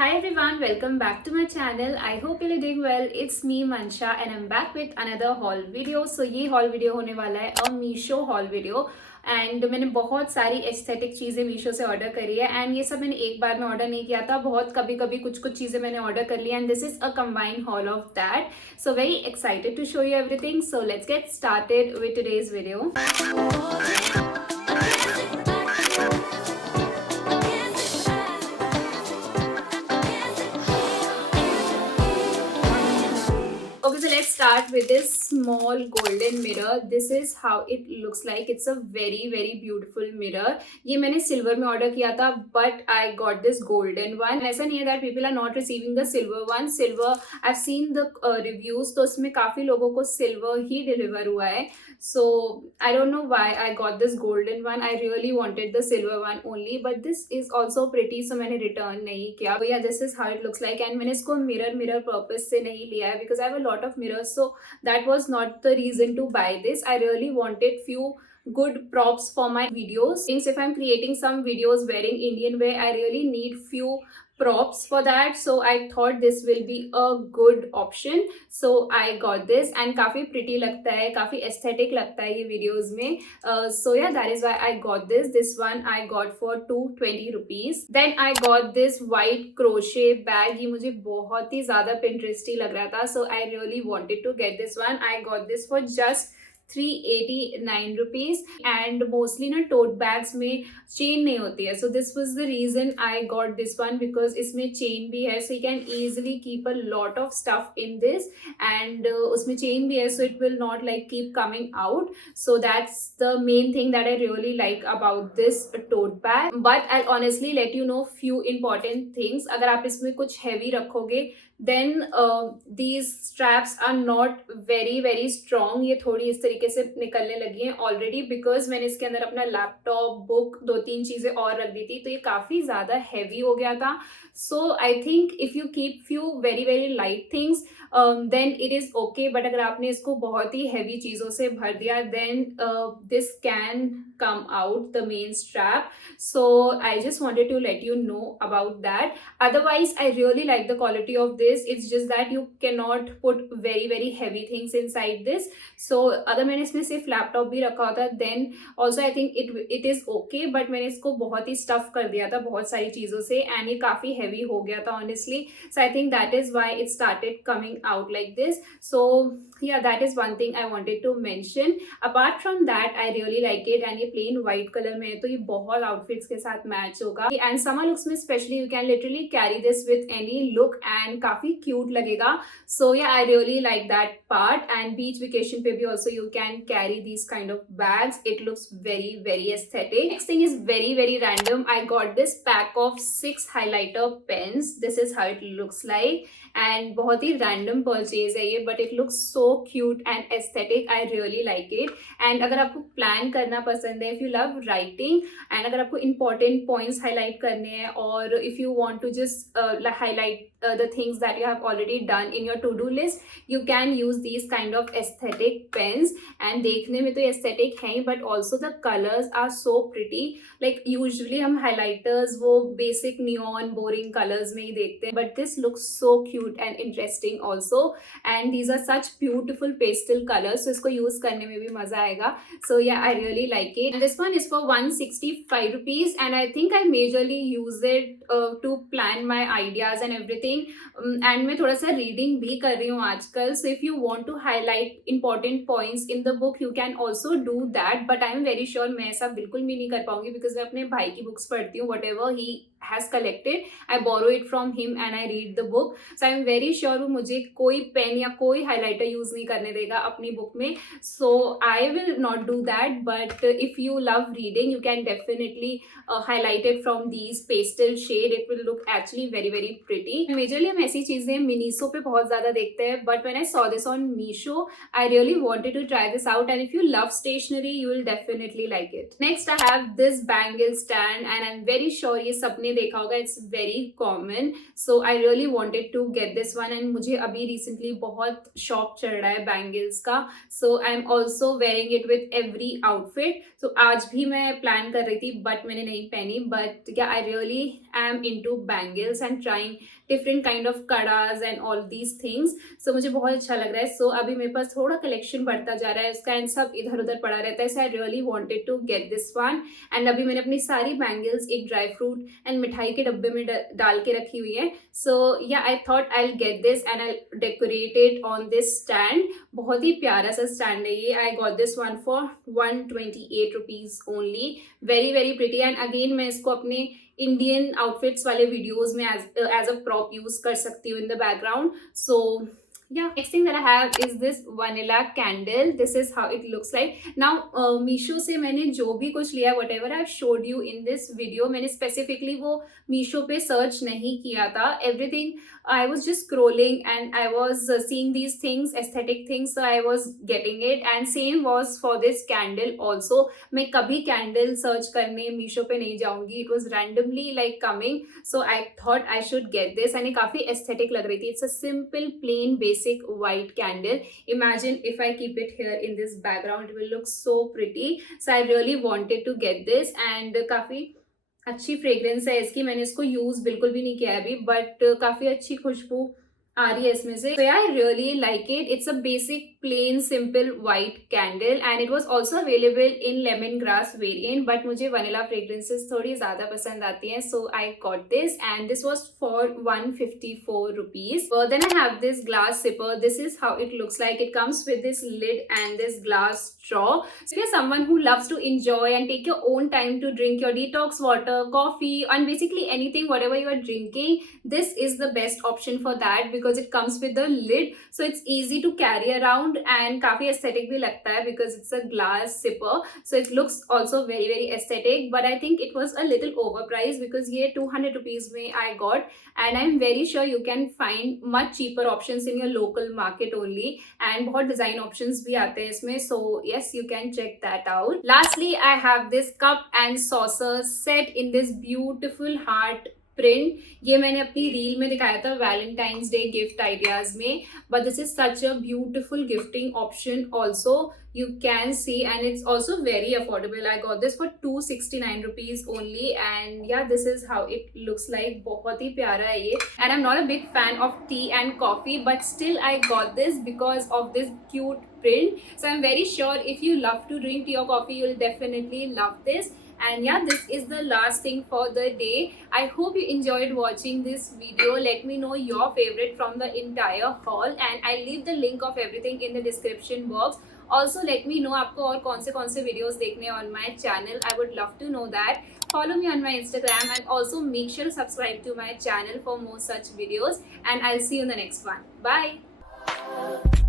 Hi everyone, welcome back to my channel. I hope you're doing well. It's me Mansha and I'm back with another haul video. So ये haul video होने वाला है और Meesho haul video and मैंने बहुत सारी aesthetic चीज़ें मीशो से ऑर्डर करी है एंड ये सब मैंने एक बार में ऑर्डर नहीं किया था, बहुत कभी कभी कुछ कुछ चीज़ें मैंने ऑर्डर कर ली and this is a combined haul of that. So very excited to show you everything. So let's get started with today's video. Okay, so let's start with this small golden mirror. This is how it looks like. It's a very beautiful mirror. ये मैंने silver में order किया था, but I got this golden one. ऐसा नहीं है that people are not receiving the silver one. Silver, I've seen the reviews, तो उसमें काफी लोगों को silver ही deliver हुआ है. So I don't know why I got this golden one. I really wanted the silver one only, but this is also pretty, so मैंने return नहीं किया. But yeah, this is how it looks like. And मैंने इसको mirror purpose से नहीं लिया है because I have a lot of mirrors, so that was not the reason to buy this. I really wanted few good props for my videos. Since if I'm creating some videos wearing Indian wear, I really need few props for that, so I thought this will be a good option. So I got this and काफी pretty लगता है, काफी aesthetic लगता है ये videos में. So yeah, that is why I got this. This one I got for 220 rupees. Then I got this white crochet bag. ये मुझे बहुत ही ज़्यादा Pinteresty लग रहा था, so I really wanted to get this one. I got this for just 389 rupees and mostly ना tote bags में chain नहीं होती है, so this was the reason I got this one because इसमें chain भी है, so you can easily keep a lot of stuff in this and उसमें chain भी है, so it will not like keep coming out. So that's the main thing that I really like about this tote bag. But I'll honestly let you know few important things. अगर आप इसमें कुछ heavy रखोगे then these straps are not very strong. ये थोड़ी इस तरीके से निकलने लगी हैं already because मैंने इसके अंदर अपना लैपटॉप, बुक, 2-3 चीज़ें और रख दी थी, तो ये काफ़ी ज़्यादा heavy हो गया था. So I think if you keep few very light things then it is okay, but अगर आपने इसको बहुत ही heavy चीज़ों से भर दिया then this can come out the main strap. So I just wanted to let you know about that. Otherwise I really like the quality of this. It's just that you cannot put very heavy things inside this. So अगर मैंने इसमें सिर्फ laptop भी रखा होता then also I think it is okay, but मैंने इसको बहुत ही stuff कर दिया था बहुत सारी चीज़ों से and ये काफ़ी heavy हो गया था honestly. So I think that is why it started coming out like this. So yeah, that is one thing I wanted to mention. Apart from that I really like it and ये plain white color में है, तो ये बहुत outfits के साथ match होगा and summer looks में especially you can literally carry this with any look and काफ़ी cute लगेगा. So yeah, I really like that part. And beach vacation पे भी also you can carry these kind of bags. It looks very aesthetic. Next thing is very random. I got this pack of 6 highlighter pens. This is how it looks like and बहुत ही random purchase है ये, but it looks so cute and aesthetic. I really like it. And अगर आपको plan करना पसंद है, if you love writing and अगर आपको important points highlight करने हैं और if you want to just highlight the things that you have already done in your to-do list, you can use these kind of aesthetic pens. And देखने में तो aesthetic हैं, but also the colors are so pretty. Like usually हम highlighters वो basic neon boring colors में ही देखते हैं, but this looks so cute and interesting also. And these are such beautiful pastel colors, so इसको use करने में भी मजा आएगा. So yeah, I really like it. And this one is for 165 rupees and I think I majorly use it to plan my ideas and everything. And मैं थोड़ा सा reading भी कर रही हूँ आजकल. So if you want to highlight important points in the book, you can also do that. But I am very sure मैं ऐसा बिल्कुल भी नहीं कर पाऊंगी because मैं अपने भाई की books पढ़ती हूँ. Whatever he has collected, I borrow it from him and I read the book. So I am very sure वो मुझे कोई पेन या कोई highlighter use नहीं करने देगा अपनी book में. So I will not do that. But if you love reading, you can definitely highlight it from these pastel shade. It will look actually very pretty. Majorly हम ऐसी चीजें मिनीसो पे बहुत ज्यादा देखते हैं, but when I saw this on Meesho, I really wanted to try this out. And if you love stationery, you will definitely like it. Next I have this bangle stand and I'm very sure ये सबने देखा होगा. It's very common. So I really wanted to get this one and मुझे अभी recently बहुत शौक चढ़ रहा है bangles का. So I'm also wearing it with every outfit. So आज भी मैं plan कर रही थी but मैंने नहीं पहनी. But yeah, I really am into bangles and trying different kind of kadas and all these things. So मुझे बहुत अच्छा लग रहा है. So अभी मेरे पास थोड़ा collection बढ़ता जा रहा है उसका and सब इधर उधर पड़ा रहता है. So I really wanted to get this one. And अभी मैंने अपनी सारी bangles एक dry fruit and मिठाई के डब्बे में डाल के रखी हुई है. So yeah, I thought I'll get this and I'll decorate it on this stand. बहुत ही प्यारा सा stand है ये. I got this one for 128 rupees only. Very very pretty. And again मैं इसको अपने इंडियन आउटफिट्स वाले वीडियोस में एज अ प्रॉप यूज कर सकती हूँ in the background. So yeah, next thing that I have is this vanilla candle. This is how it looks like. Now Meesho से मैंने जो भी कुछ लिया, whatever I've showed you in this video, मैंने specifically वो Meesho पे search नहीं किया था. Everything I was just scrolling and I was seeing these things, aesthetic things, so I was getting it. And same was for this candle also. मैं कभी candle search करने Meesho पे नहीं जाऊंगी. It was randomly like coming, so I thought I should get this. and ये काफी aesthetic लग रही थी. It's a simple plain basic white candle. Imagine if I keep it here in this background, it will look so pretty. So I really wanted to get this. and काफी अच्छी fragrance है इसकी. मैंने इसको use बिल्कुल भी नहीं किया है अभी, बट काफी अच्छी खुशबू आ रही है इसमें से. So yeah, I really like it. It's a basic plain simple white candle and it was also available in lemongrass variant, but मुझे vanilla fragrances थोड़ी ज़्यादा पसंद आती हैं. So I got this and this was for 154 rupees. Then I have this glass sipper. This is how it looks like. It comes with this lid and this glass straw. So if you're someone who loves to enjoy and take your own time to drink your detox water, coffee and basically anything whatever you are drinking, this is the best option for that because it comes with the lid, so it's easy to carry around and काफी aesthetic भी लगता है because it's a glass sipper, so it looks also very very aesthetic. But I think it was a little overpriced because ये 200 rupees में I got, and I'm very sure you can find much cheaper options in your local market only. and बहुत design options भी आते हैं इसमें, so yes, you can check that out. Lastly, I have this cup and saucer set in this beautiful heart print. ये मैंने अपनी reel में दिखाया था वैलेंटाइंस डे गिफ्ट आइडियाज में, but this is such a beautiful gifting option also. You can see and it's also very affordable. I got this for 269 rupees only and yeah, this is how it looks like. बहुत ही प्यारा है ये. And I'm not a big fan of tea and coffee, but still I got this because of this cute print. So I'm very sure if you love to drink tea or coffee, you'll definitely love this. And yeah, this is the last thing for the day. I hope you enjoyed watching this video. Let me know your favorite from the entire haul and I'll leave the link of everything in the description box. Also let me know आपको और कौन से videos देखने on my channel. I would love to know that. Follow me on my Instagram and also make sure to subscribe to my channel for more such videos. And I'll see you in the next one. Bye.